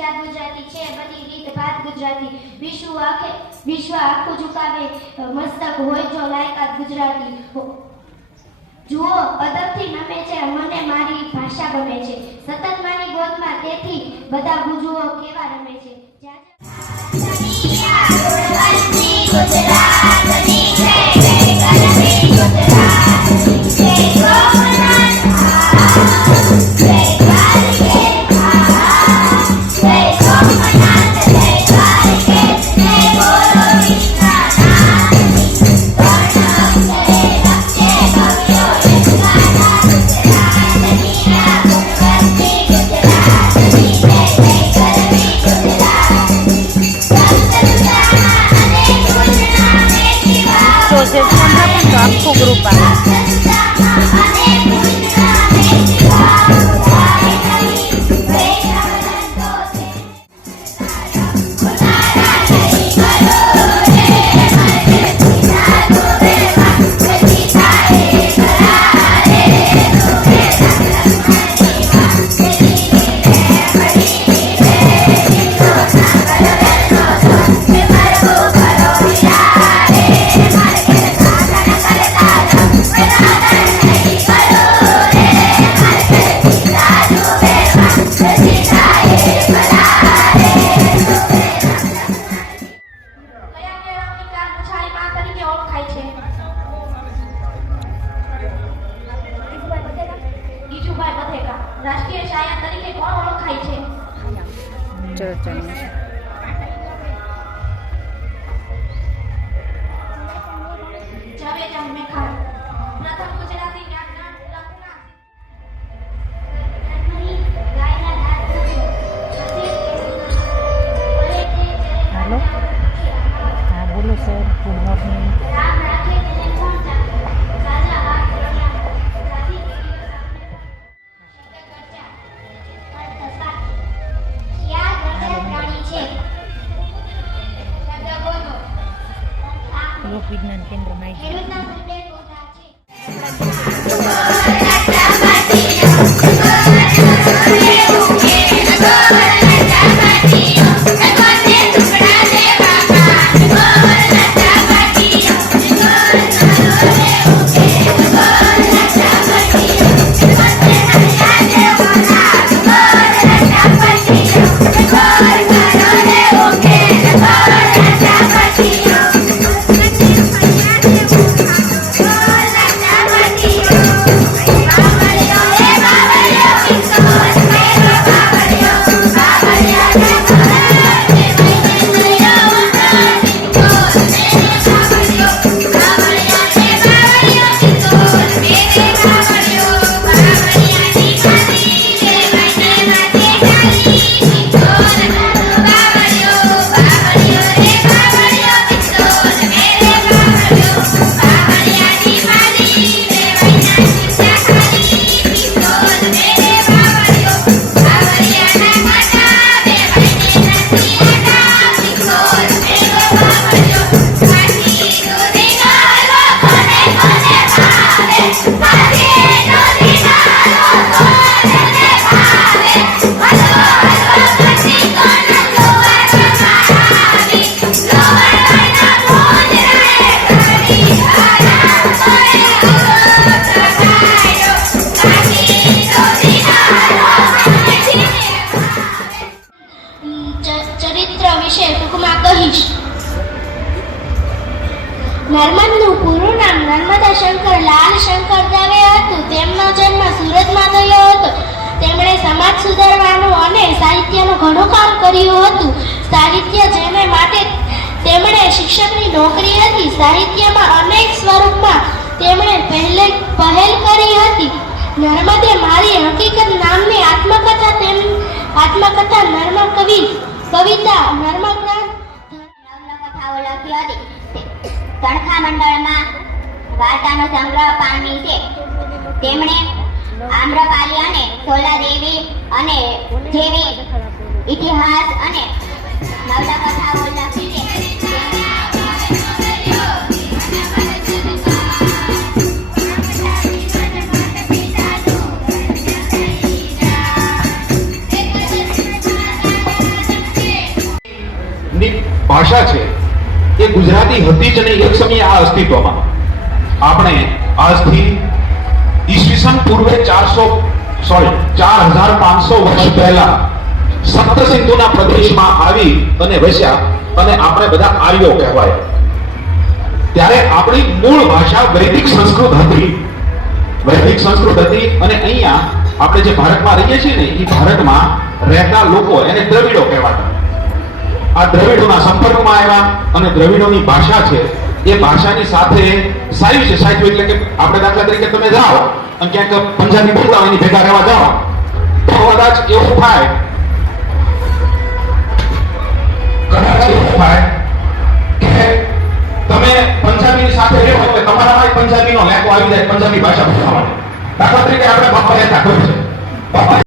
ગીતા ગુજરાતી છે, બધી રીત ભાત ગુજરાતી. વિશ્વ આખે, વિશ્વ આખું ઝુકાવે મસ્તક હોય જો લાયકાત ગુજરાતી. જુઓ, અદબથી નમે છે, મને મારી ભાષા ગમે છે. સતત મારી ગોદમાં તેથી બધા ગુજુઓ કેવા રમે છે. આખું ગ્રુપ રાષ્ટ્રીય શાયર તરીકે કોણ ઓળખાય છે? ચર્ચા Good અહમદ લોક વિજ્ઞાન કેન્દ્ર માહિતી Yeah. નર્મદનું પૂરું નામ નર્મદા શંકર, લાલ શંકર દવે હતું. તેમનો જન્મ સુરતમાં થયો હતો. તેમણે સમાજ સુધારવાનું અને સાહિત્યનું ઘણું કામ કર્યું હતું. સાહિત્ય જેને માટે તેમણે શિક્ષકની નોકરી હતી. સાહિત્યમાં અનેક સ્વરૂપમાં તેમણે પહેલે પહેલ કરી હતી. નર્મદે મારી હકીકત નામની આત્મકથા તેમ, આત્મકથા નર્મ કવિ કવિતા નર્મગ્રામ વાર્તાનો સંગ્રહ પામી છે. તેમણે આમ્રપાલી અને સોલાદેવી અને જેવી ઇતિહાસ અને નવલકથાઓ લખી છે ભાષા છે એ ગુજરાતી હતી જ નહીં, એક સમયે આ અસ્તિત્વમાં. આપણે આજથી ઈસવીસન પૂર્વે ચારસો સોરી ચાર હજાર પાંચસો વર્ષ પહેલા સપ્તસિંધુના પ્રદેશમાં આવી અને વસ્યા અને આપણે બધા આર્યો કહેવાય. ત્યારે આપણી મૂળ ભાષા વૈદિક સંસ્કૃત હતી. વૈદિક સંસ્કૃત હતી અને અહીંયા આપણે જે ભારતમાં રહીએ છીએ ને, એ ભારતમાં રહેતા લોકો એને દ્રવિડો કહેવાતા. આ દ્રવિડોના સંપર્કમાં આવ્યા અને દ્રવિડોની ભાષા છે એ ભાષાની સાથે સારી છે, સાચું એટલે કે આપણે દાખલા તરીકે તમે જાઓ અને ક્યાંક પંજાબી બોલતા એની ભેગા રહેવા જાઓ, તો કદાચ એવું થાય. કદાચ એવું થાય કે તમે પંજાબીની સાથે રહેવો એટલે તમારામાં પંજાબીનો લેકો આવી જાય, પંજાબી ભાષા બોલવા માટે દાખલા તરીકે આપણે બાપા રહેતા હોય છે. બાપા